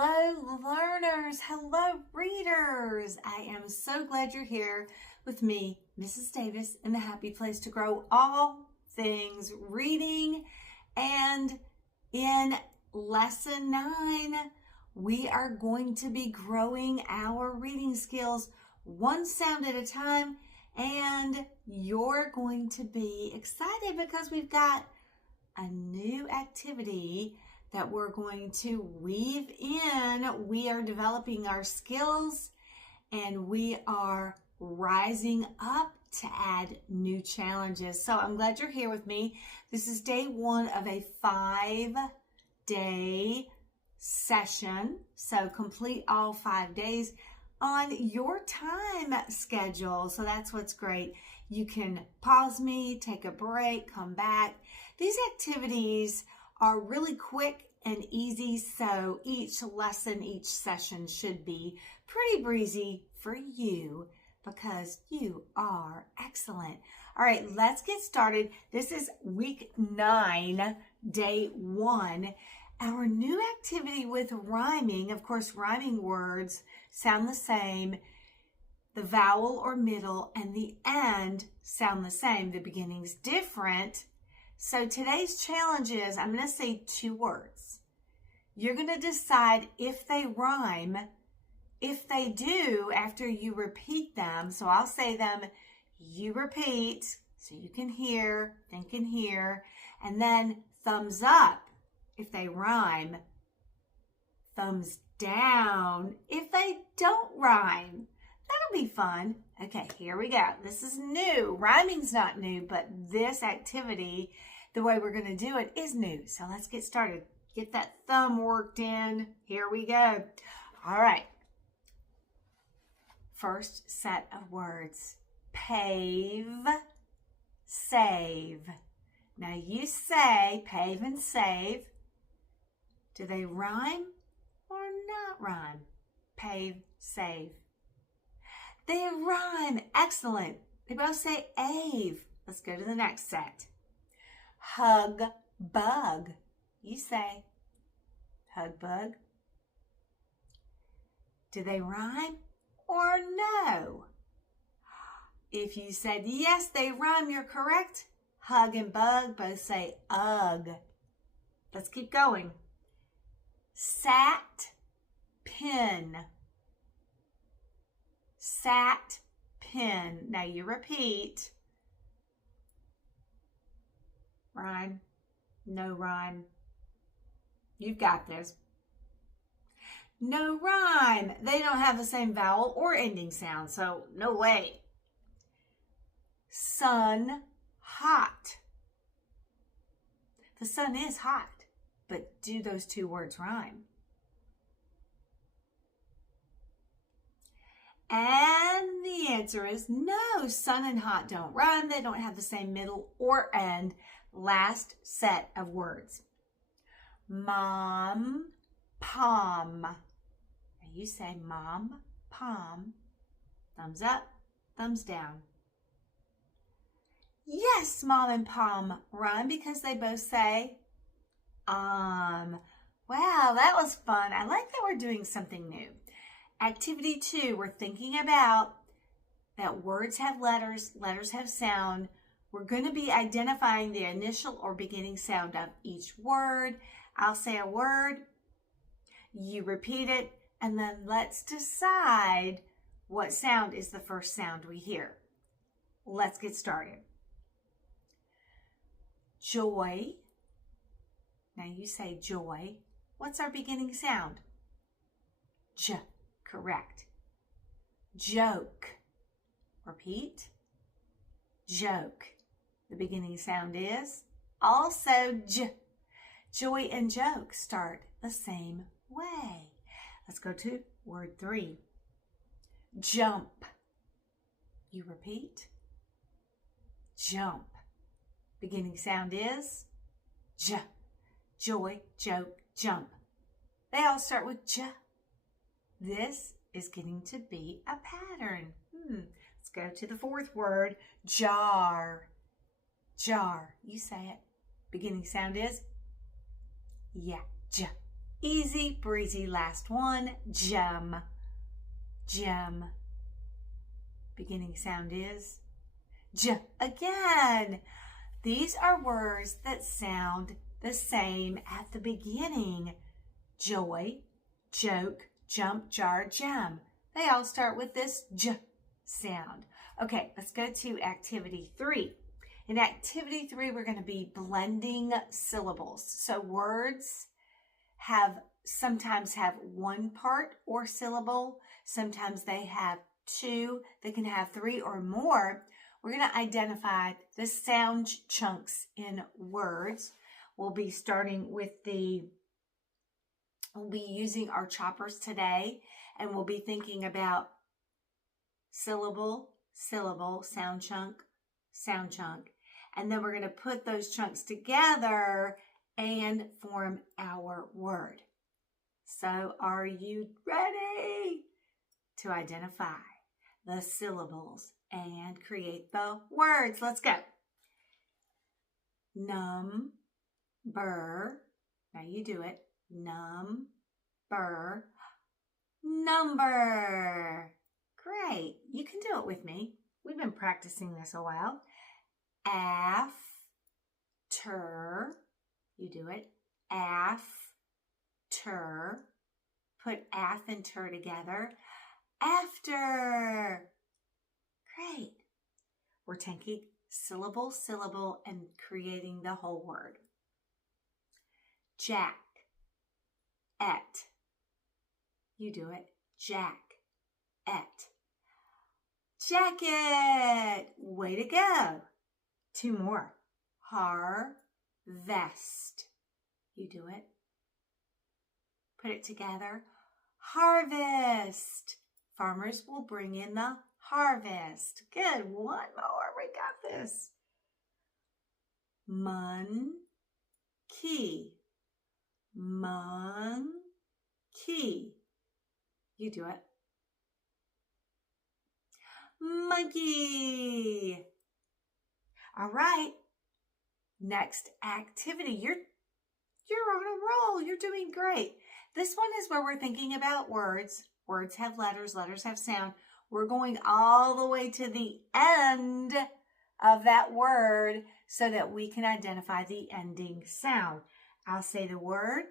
Hello, learners. Hello, readers. I am so glad you're here with me, Mrs. Davis, in the happy place to grow all things reading. And in lesson 9, we are going to be growing our reading skills one sound at a time. And you're going to be excited because we've got a new activity that we're going to weave in. We are developing our skills and we are rising up to add new challenges. So I'm glad you're here with me. This is day 1 of a 5-day session. So complete all 5 days on your time schedule. So that's what's great. You can pause me, take a break, come back. These activities are really quick and easy, so each lesson, each session should be pretty breezy for you because you are excellent. All right, let's get started. This is week 9, day 1. Our new activity with rhyming, of course, rhyming words sound the same. The vowel or middle and the end sound the same. The beginning's different. So today's challenge is, I'm going to say 2 words. You're going to decide if they rhyme. If they do, after you repeat them, so I'll say them, you repeat, so you can hear, think and hear, and then thumbs up if they rhyme, thumbs down if they don't rhyme. That'll be fun. Okay, here we go. This is new. Rhyming's not new, but this activity, the way we're going to do it is new. So let's get started. Get that thumb worked in. Here we go. All right. First set of words. Pave, save. Now you say pave and save. Do they rhyme or not rhyme? Pave, save. They rhyme. Excellent. They both say ave. Let's go to the next set. Hug, bug. You say hug, bug. Do they rhyme or no? If you said yes, they rhyme, you're correct. Hug and bug both say ugh. Let's keep going. Sat, pin. Sat, pin. Now you repeat. Rhyme, no rhyme. You've got this. No rhyme. They don't have the same vowel or ending sound, so no way. Sun, hot. The sun is hot, but do those 2 words rhyme? And the answer is no, sun and hot don't rhyme. They don't have the same middle or end. Last set of words. Mom, pom. Now you say mom, pom. Thumbs up, thumbs down. Yes, mom and pom rhyme because they both say Wow, that was fun. I like that we're doing something new. Activity 2, we're thinking about that words have letters, letters have sound. We're going to be identifying the initial or beginning sound of each word. I'll say a word, you repeat it, and then let's decide what sound is the first sound we hear. Let's get started. Joy. Now you say joy. What's our beginning sound? J. Correct. Joke. Repeat. Joke. The beginning sound is also J. Joy and joke start the same way. Let's go to word 3. Jump. You repeat. Jump. Beginning sound is J. Joy, joke, jump. They all start with J. This is getting to be a pattern. Let's go to the 4th word, jar. Jar. You say it. Beginning sound is yeah, j. Easy breezy. Last one. Gem. Gem. Beginning sound is J. Again. These are words that sound the same at the beginning. Joy, joke, jump, jar, gem. They all start with this J sound. Okay, let's go to activity 3. In activity 3, we're going to be blending syllables. So words sometimes have one part or syllable. Sometimes they have two. They can have 3 or more. We're going to identify the sound chunks in words. We'll be using our choppers today, and we'll be thinking about syllable, syllable, sound chunk, sound chunk. And then we're going to put those chunks together and form our word. So are you ready to identify the syllables and create the words? Let's go. Number. Now you do it. Number. Number. Great. You can do it with me. We've been practicing this a while. After. You do it. After. Put af and ter together. After. Great. We're taking syllable, syllable, and creating the whole word. Jack. Et. You do it. Jack. Et. Jacket. Way to go. 2 more. Harvest. You do it. Put it together. Harvest. Farmers will bring in the harvest. Good. 1 more. We got this. Monkey. Monkey. You do it. Monkey. All right. Next activity. You're on a roll. You're doing great. This one is where we're thinking about words. Words have letters. Letters have sound. We're going all the way to the end of that word so that we can identify the ending sound. I'll say the word,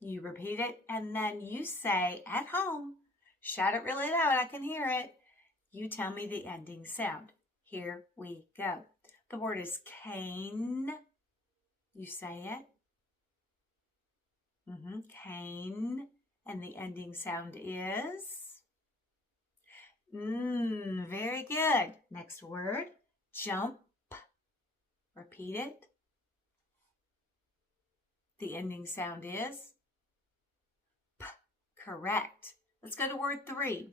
you repeat it, and then you say at home, shout it really loud, I can hear it. You tell me the ending sound. Here we go. The word is cane. You say it. Cane. And the ending sound is? Very good. Next word, jump. Repeat it. The ending sound is? P. Correct. Let's go to word 3.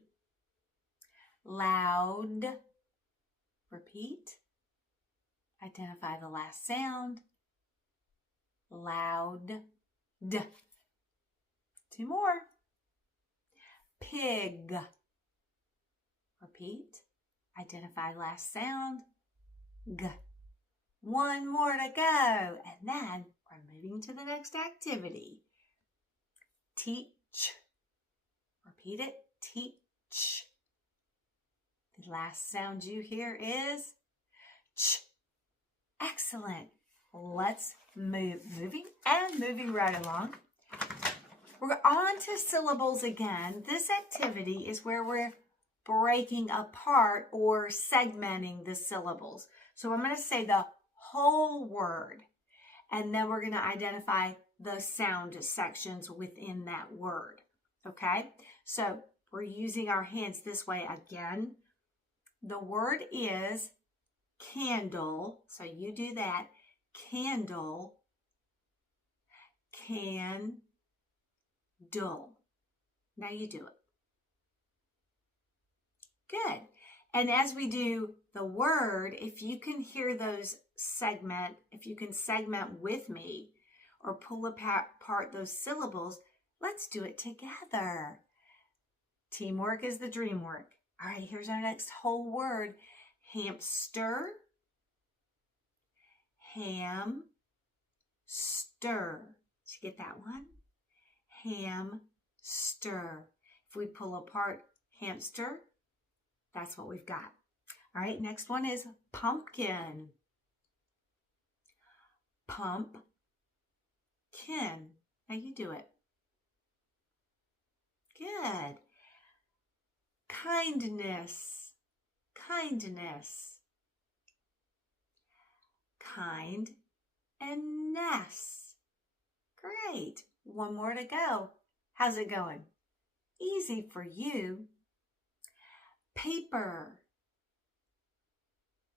Loud. Repeat. Identify the last sound. Loud. D. 2 more. Pig. Repeat. Identify last sound. G. 1 more to go. And then we're moving to the next activity. Teach. Repeat it. Teach. The last sound you hear is ch. Excellent. Let's moving right along. We're on to syllables again. This activity is where we're breaking apart or segmenting the syllables. So I'm going to say the whole word, and then we're going to identify the sound sections within that word. Okay? So we're using our hands this way again. The word is candle. So you do that. Candle. Candle. Now you do it. Good. And as we do the word, if you can hear those if you can segment with me or pull apart those syllables, let's do it together. Teamwork is the dream work. All right, here's our next whole word. Hamster. Ham. Stir. Did you get that one? hamster. If we pull apart hamster, that's what we've got. All right, next one is pumpkin. Pumpkin. Now you do it. Good. Kindness. Kindness. Kindness. Great. One more to go. How's it going? Easy for you. Paper.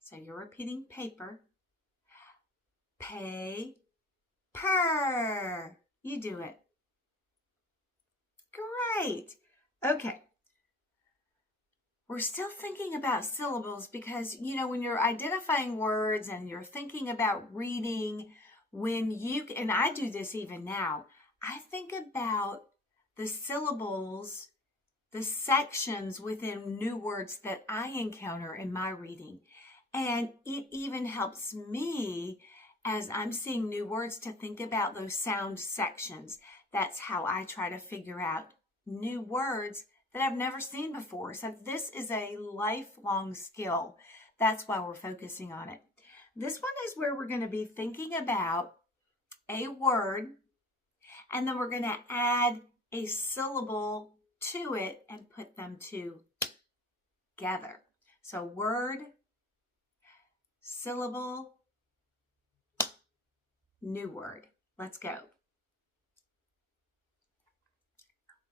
So you're repeating paper. Paper. You do it. Great. Okay. We're still thinking about syllables because, you know, when you're identifying words and you're thinking about reading, and I do this even now, I think about the syllables, the sections within new words that I encounter in my reading. And it even helps me as I'm seeing new words to think about those sound sections. That's how I try to figure out new words that I've never seen before. So this is a lifelong skill. That's why we're focusing on it. This one is where we're going to be thinking about a word, and then we're going to add a syllable to it and put them together. So word, syllable, new word. Let's go.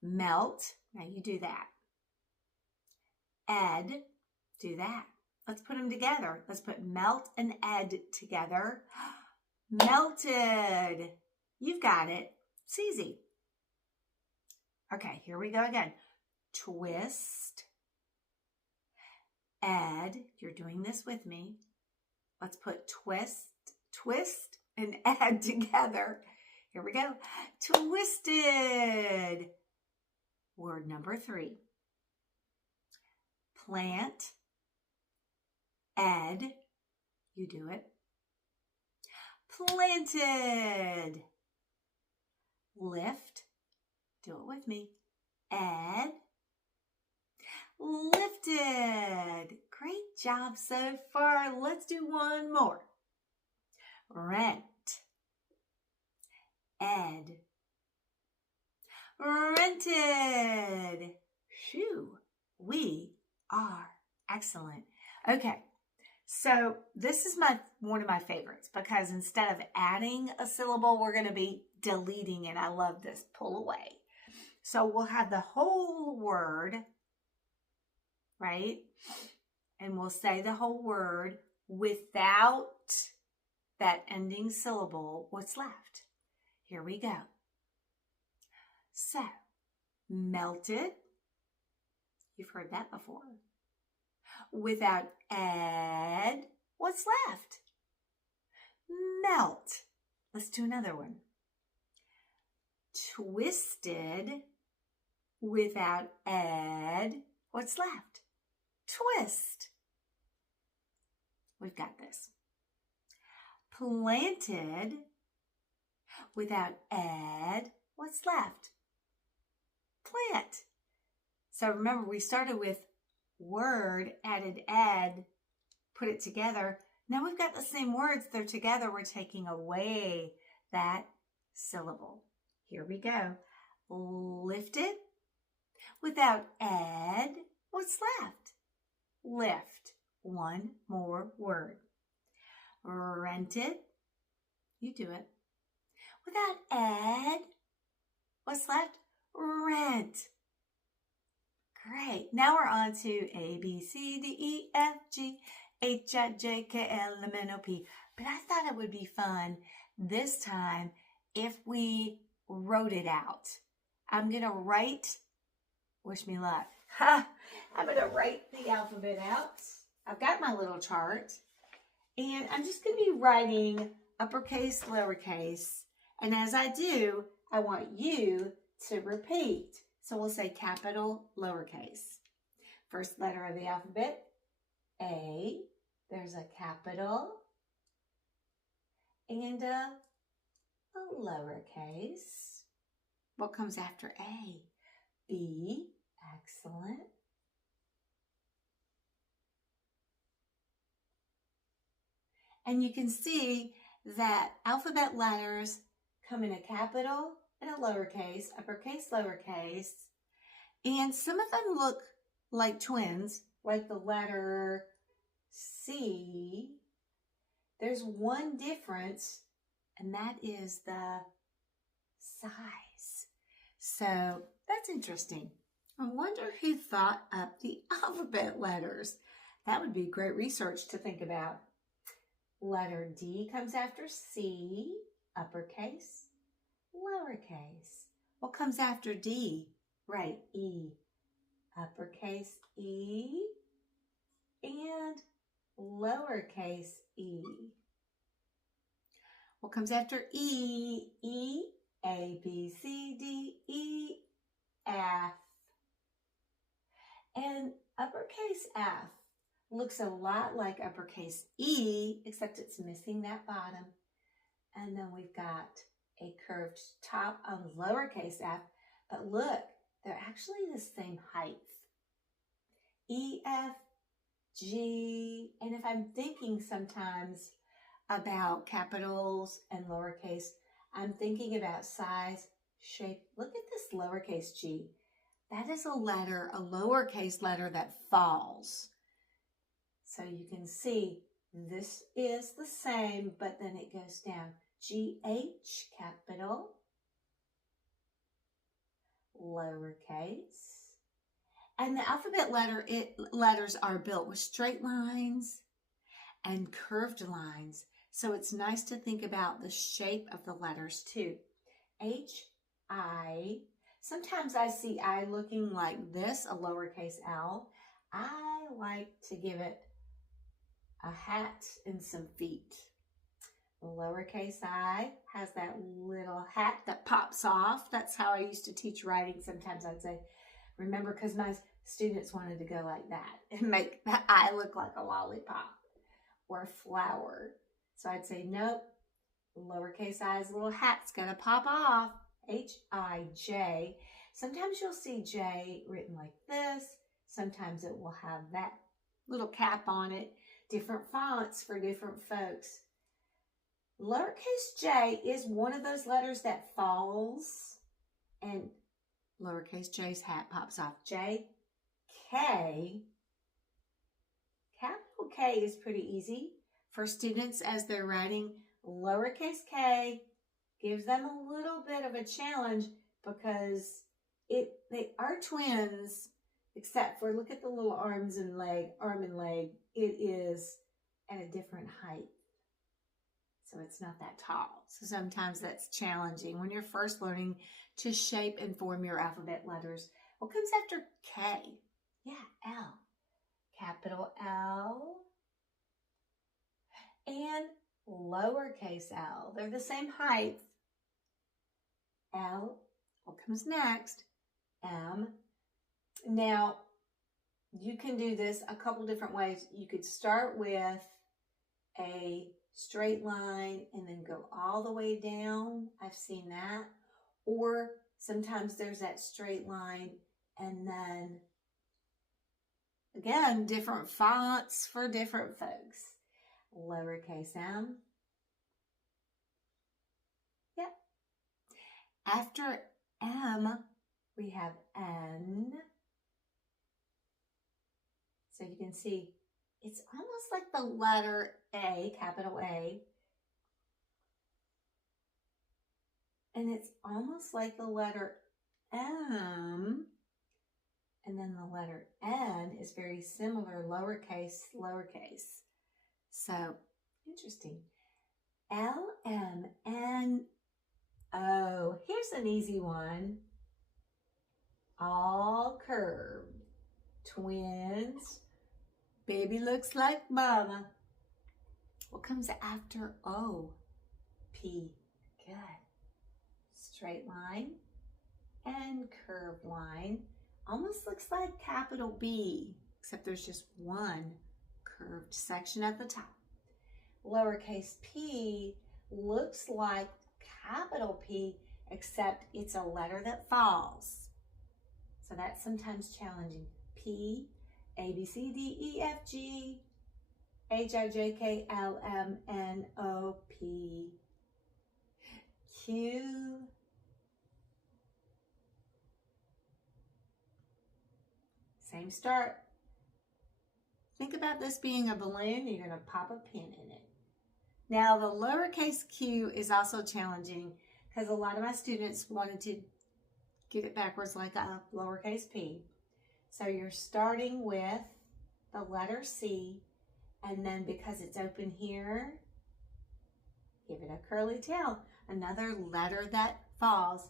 Melt. Now you do that. Ed. Do that. Let's put them together. Let's put melt and ed together. Melted. You've got it. It's easy. Okay, here we go again. Twist. Ed. You're doing this with me. Let's put twist, and ed together. Here we go. Twisted. Word number 3. Plant. Ed. You do it. Planted. Lift. Do it with me. Ed. Lifted. Great job so far. Let's do one more. Rent. Ed. Rented. Phew. We are excellent. Okay. So this is one of my favorites because instead of adding a syllable, we're going to be deleting it. I love this. Pull away. So we'll have the whole word, right? And we'll say the whole word without that ending syllable. What's left? Here we go. So, melted. You've heard that before. Without ed, what's left? Melt. Let's do another one. Twisted. Without ed, what's left? Twist. We've got this. Planted. Without ed, what's left? Plant. So remember, we started with word, added ed, put it together. Now we've got the same words. They're together. We're taking away that syllable. Here we go. Lifted. Without ed, what's left? Lift. One more word. Rented. You do it. Without ed, what's left? Rent. Great. Now we're on to A, B, C, D, E, F, G, H, I, J, K, L, M, N, O, P. But I thought it would be fun this time if we wrote it out. I'm going to write, wish me luck. I'm going to write the alphabet out. I've got my little chart. And I'm just going to be writing uppercase, lowercase. And as I do, I want you to repeat. So we'll say capital, lowercase. First letter of the alphabet, A. There's a capital and a lowercase. What comes after A? B. Excellent. And you can see that alphabet letters come in a capital and a lowercase, uppercase, lowercase. And some of them look like twins, like the letter C. There's one difference, and that is the size. So that's interesting. I wonder who thought up the alphabet letters. That would be great research to think about. Letter D comes after C, uppercase, lowercase. What comes after D? Right, E, uppercase E, and lowercase e. What comes after E? E, A, B, C, D, E, F. And uppercase F looks a lot like uppercase E, except it's missing that bottom. And then we've got a curved top on lowercase f. But look, they're actually the same height. E, F, G. And if I'm thinking sometimes about capitals and lowercase, I'm thinking about size, shape. Look at this lowercase g. That is a letter, a lowercase letter that falls. So you can see this is the same, but then it goes down. G-H, capital, lowercase. And the alphabet letters are built with straight lines and curved lines. So it's nice to think about the shape of the letters too. H-I. Sometimes I see I looking like this, a lowercase L. I like to give it a hat and some feet. Lowercase I has that little hat that pops off. That's how I used to teach writing. Sometimes I'd say, remember, because my students wanted to go like that and make the I look like a lollipop or a flower. So I'd say, nope, lowercase i's little hat's got to pop off. H-I-J. Sometimes you'll see J written like this. Sometimes it will have that little cap on it. Different fonts for different folks. Lowercase j is one of those letters that falls, and lowercase j's hat pops off. J, K. Capital K is pretty easy for students as they're writing. Lowercase k gives them a little bit of a challenge because they are twins, except for, look at the little arm and leg. It is at a different height. So it's not that tall. So sometimes that's challenging when you're first learning to shape and form your alphabet letters. What comes after K? Yeah, L. Capital L and lowercase l. They're the same height. L. What comes next? M. Now, you can do this a couple different ways. You could start with a straight line and then go all the way down. I've seen that. Or sometimes there's that straight line and then, again, different fonts for different folks. Lowercase m. Yep. After M, we have N. So you can see it's almost like the letter A, capital A. And it's almost like the letter M. And then the letter N is very similar, lowercase, lowercase. So, interesting. L, M, N, O. Here's an easy one. All curved. Twins. Baby looks like mama. What comes after O? P. Good. Straight line and curved line. Almost looks like capital B, except there's just one curved section at the top. Lowercase p looks like capital P, except it's a letter that falls. So that's sometimes challenging. P, A, B, C, D, E, F, G, H, I, J, K, L, M, N, O, P, Q, same start. Think about this being a balloon. You're going to pop a pin in it. Now, the lowercase q is also challenging because a lot of my students wanted to get it backwards like a lowercase p. So you're starting with the letter C, and then because it's open here, give it a curly tail. Another letter that falls.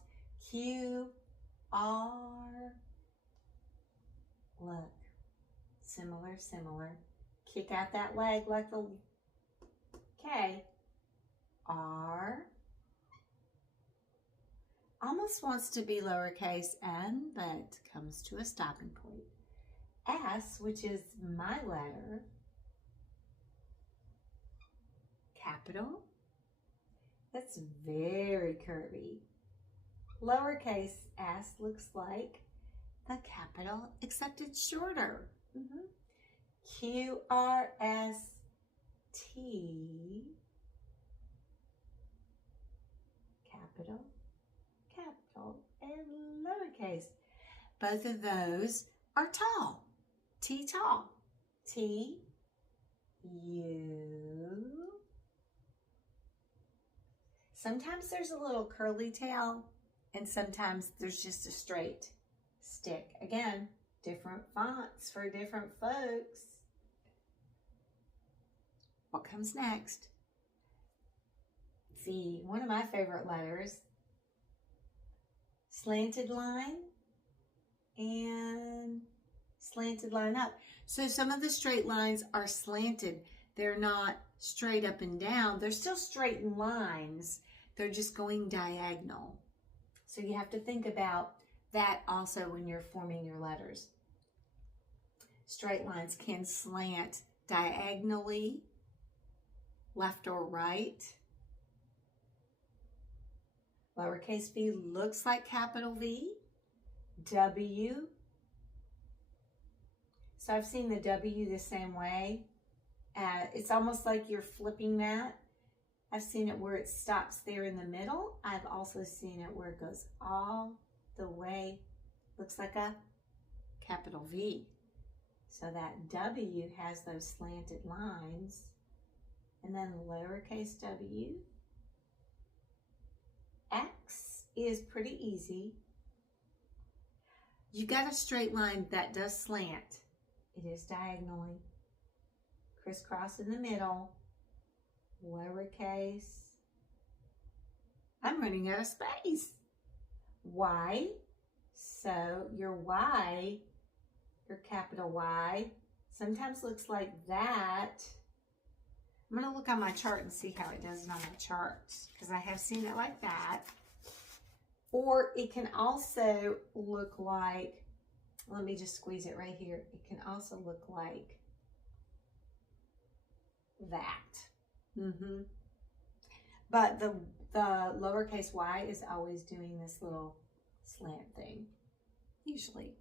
Q, R, look. Similar, similar. Kick out that leg like the K. R. Almost wants to be lowercase n, but comes to a stopping point. S, which is my letter. Capital. That's very curvy. Lowercase s looks like the capital, except it's shorter. Q, R, S, T, capital, capital, and lowercase. Both of those are tall. T, tall. T, U. Sometimes there's a little curly tail, and sometimes there's just a straight stick. Again, different fonts for different folks. What comes next? Z, one of my favorite letters. Slanted line and slanted line up. So some of the straight lines are slanted. They're not straight up and down. They're still straight lines. They're just going diagonal. So you have to think about that also when you're forming your letters. Straight lines can slant diagonally, left or right. Lowercase v looks like capital V. W. So I've seen the W the same way. It's almost like you're flipping that. I've seen it where it stops there in the middle. I've also seen it where it goes all the way, looks like a capital V. So that W has those slanted lines. And then lowercase w. X is pretty easy. You got a straight line that does slant. It is diagonally. Crisscross in the middle. Lowercase. I'm running out of space. Y. So your Y, your capital Y, sometimes looks like that. I'm going to look on my chart and see how it does it on my charts, because I have seen it like that. Or it can also look like, let me just squeeze it right here. It can also look like that. But the lowercase y is always doing this little slant thing, usually.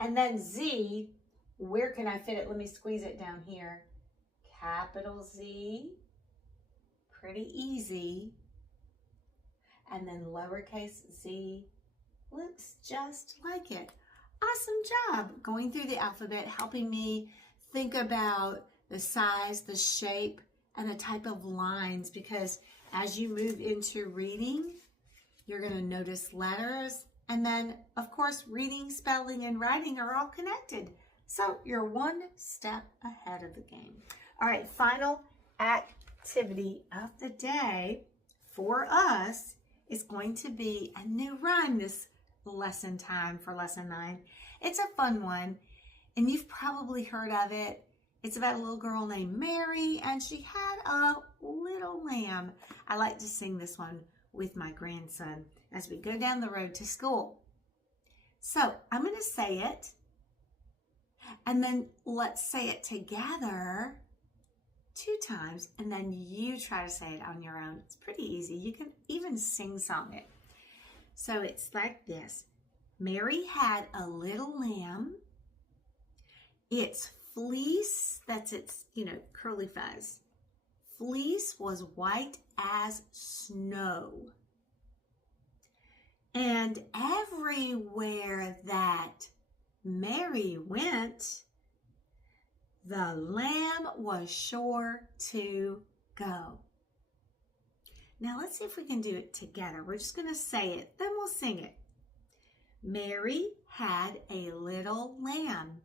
And then Z, where can I fit it? Let me squeeze it down here. Capital Z, pretty easy. And then lowercase z looks just like it. Awesome job going through the alphabet, helping me think about the size, the shape, and the type of lines, because as you move into reading, you're going to notice letters, and then of course reading, spelling, and writing are all connected. So you're one step ahead of the game. All right, final activity of the day for us is going to be a new rhyme this lesson time for lesson 9. It's a fun one, and you've probably heard of it. It's about a little girl named Mary, and she had a little lamb. I like to sing this one with my grandson as we go down the road to school. So I'm going to say it, and then let's say it together 2 times, and then you try to say it on your own. It's pretty easy. You can even sing-song it. So it's like this. Mary had a little lamb. Its fleece, that's its, curly fuzz. Fleece was white as snow. And everywhere that Mary went, the lamb was sure to go. Now let's see if we can do it together. We're just going to say it, then we'll sing it. Mary had a little lamb.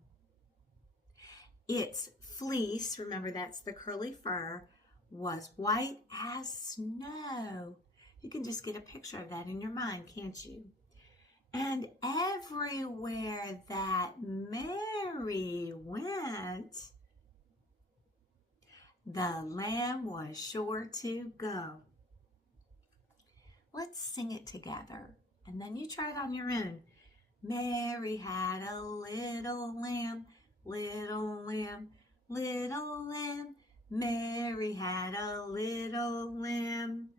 Its fleece, remember that's the curly fur, was white as snow. You can just get a picture of that in your mind, can't you? And everywhere that Mary went, the lamb was sure to go. Let's sing it together, and then you try it on your own. Mary had a little lamb, little lamb, little lamb. Mary had a little lamb.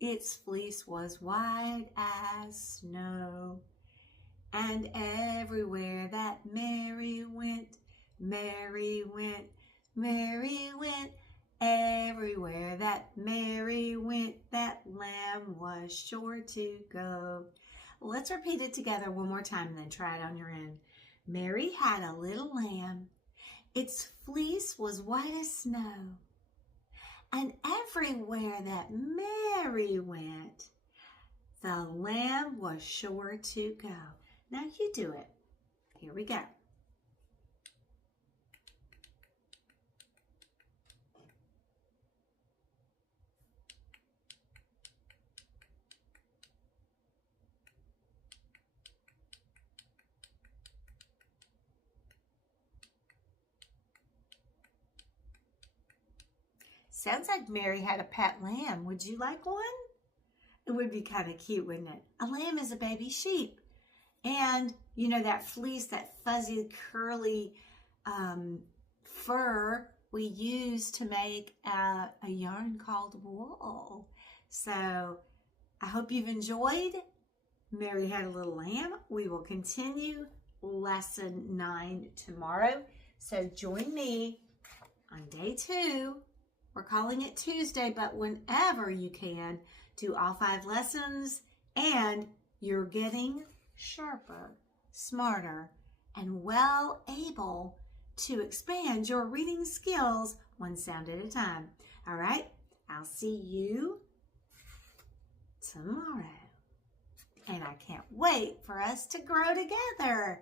Its fleece was white as snow. And everywhere that Mary went, Mary went, Mary went. Everywhere that Mary went, that lamb was sure to go. Let's repeat it together one more time and then try it on your own. Mary had a little lamb. Its fleece was white as snow. And everywhere that Mary went, the lamb was sure to go. Now you do it. Here we go. Sounds like Mary had a pet lamb. Would you like one? It would be kind of cute, wouldn't it? A lamb is a baby sheep. And, that fleece, that fuzzy, curly fur we use to make a yarn called wool. So I hope you've enjoyed Mary Had a Little Lamb. We will continue lesson 9 tomorrow. So join me on day 2. We're calling it Tuesday, but whenever you can, do all 5 lessons, and you're getting sharper, smarter, and well able to expand your reading skills one sound at a time. All right, I'll see you tomorrow. And I can't wait for us to grow together.